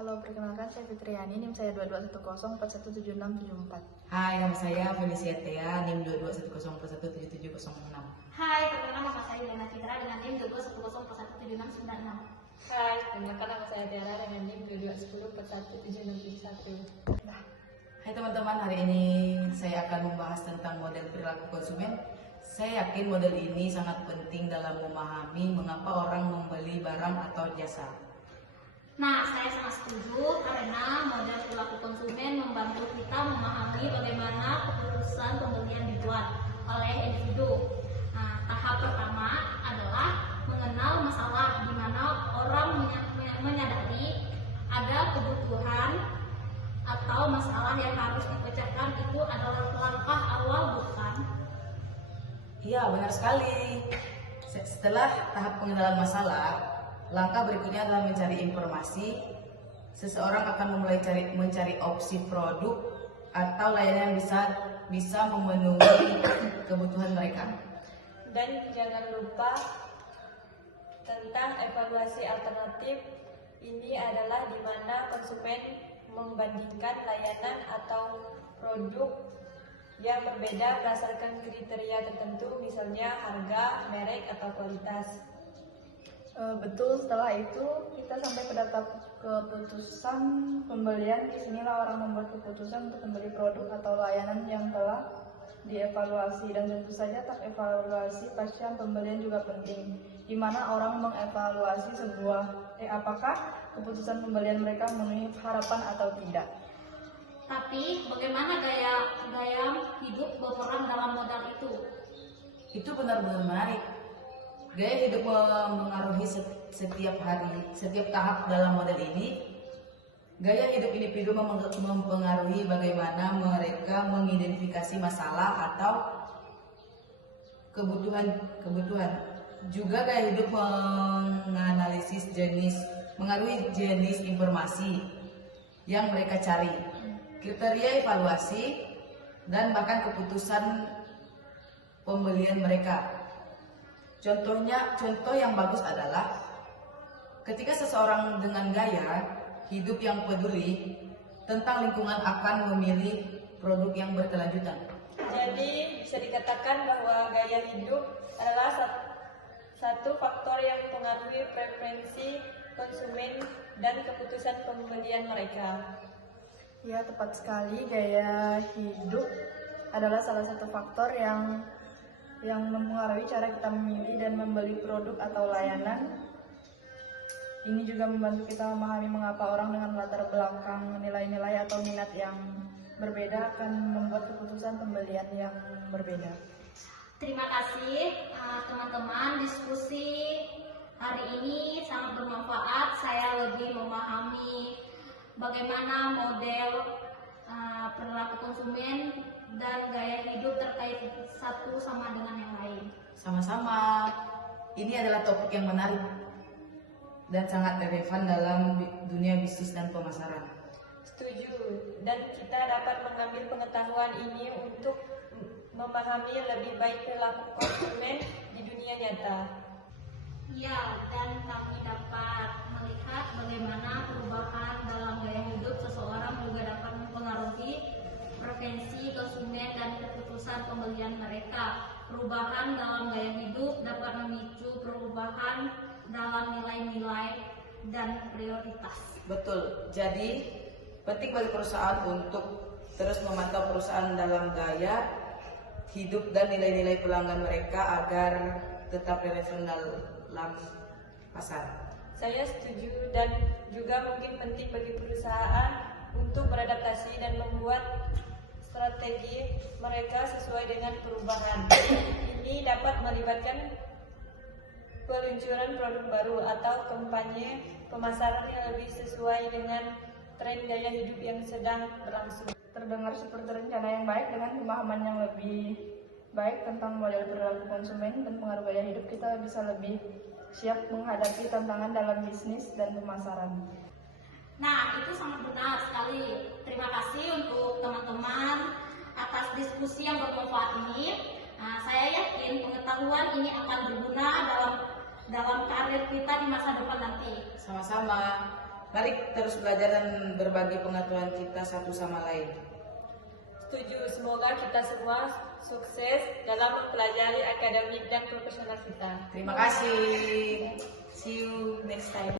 Halo, perkenalkan saya Fitriani, NIM saya 2210417674. Hai, nama saya Felicia Thea, NIM 2210417706. Hai, perkenalkan nama saya Lena Citra dengan NIM 2210417696. Hai, perkenalkan nama saya Tiara dengan NIM 2210417671. Hai teman-teman, hari ini saya akan membahas tentang model perilaku konsumen. Saya yakin model ini sangat penting dalam memahami mengapa orang membeli barang atau jasa. Nah, saya sangat setuju karena model perilaku konsumen membantu kita memahami bagaimana keputusan pembelian dibuat oleh individu. Nah, tahap pertama adalah mengenal masalah di mana orang menyadari ada kebutuhan atau masalah yang harus dipecahkan. Itu adalah langkah awal, bukan? Iya, benar sekali. Setelah tahap pengenalan masalah, langkah berikutnya adalah mencari informasi. Seseorang akan mulai mencari opsi produk atau layanan yang bisa memenuhi kebutuhan mereka. Dan jangan lupa tentang evaluasi alternatif. Ini adalah di mana konsumen membandingkan layanan atau produk yang berbeda berdasarkan kriteria tertentu, misalnya harga, merek, atau kualitas. Betul, setelah itu kita sampai pada tahap keputusan pembelian. Disinilah orang membuat keputusan untuk membeli produk atau layanan yang telah dievaluasi, dan tentu saja tahap evaluasi pasca pembelian juga penting, di mana orang mengevaluasi apakah keputusan pembelian mereka memenuhi harapan atau tidak. Tapi bagaimana gaya hidup berperan dalam modal itu? Itu benar-benar menarik. Gaya hidup mengaruhi setiap tahap dalam model ini. Gaya hidup individu mempengaruhi bagaimana mereka mengidentifikasi masalah atau kebutuhan. Juga gaya hidup mengaruhi jenis informasi yang mereka cari, kriteria evaluasi, dan bahkan keputusan pembelian mereka. Contoh yang bagus adalah ketika seseorang dengan gaya hidup yang peduli tentang lingkungan akan memilih produk yang berkelanjutan. Jadi bisa dikatakan bahwa gaya hidup adalah satu faktor yang mempengaruhi preferensi konsumen dan keputusan pembelian mereka. Ya, tepat sekali. Gaya hidup adalah salah satu faktor yang mempengaruhi cara kita memilih dan membeli produk atau layanan. Ini juga membantu kita memahami mengapa orang dengan latar belakang, nilai-nilai atau minat yang berbeda akan membuat keputusan pembelian yang berbeda. Terima kasih teman-teman, diskusi hari ini sangat bermanfaat. Saya lebih memahami bagaimana model perilaku konsumen dan gaya hidup terkait satu sama dengan yang lain. Sama-sama, ini adalah topik yang menarik dan sangat relevan dalam dunia bisnis dan pemasaran. Setuju, dan kita dapat mengambil pengetahuan ini untuk memahami lebih baik perilaku konsumen di dunia nyata. Ya, dan kami dapat melihat bagaimana perubahan dalam gaya hidup seseorang juga dapat mempengaruhi preferensi konsumen dan keputusan pembelian mereka. Perubahan dalam gaya hidup dapat memicu perubahan dalam nilai-nilai dan prioritas. Betul, jadi penting bagi perusahaan untuk terus memantau perusahaan dalam gaya hidup dan nilai-nilai pelanggan mereka agar tetap relevan dalam pasar. Saya setuju, dan juga mungkin penting bagi perusahaan untuk beradaptasi dan membuat strategi mereka sesuai dengan perubahan. Ini dapat melibatkan peluncuran produk baru atau kampanye pemasaran yang lebih sesuai dengan tren gaya hidup yang sedang berlangsung. Terdengar seperti rencana yang baik. Dengan pemahaman yang lebih baik tentang model perilaku konsumen dan pengaruh gaya hidup, kita bisa lebih siap menghadapi tantangan dalam bisnis dan pemasaran. Nah, itu sangat benar sekali. Terima kasih untuk teman-teman atas diskusi yang bermanfaat ini. Nah, saya yakin pengetahuan ini akan berguna dalam karir kita di masa depan nanti. Sama-sama. Mari terus belajar dan berbagi pengetahuan kita satu sama lain. Setuju, semoga kita semua sukses dalam mempelajari akademik dan profesional kita. Terima kasih. See you next time.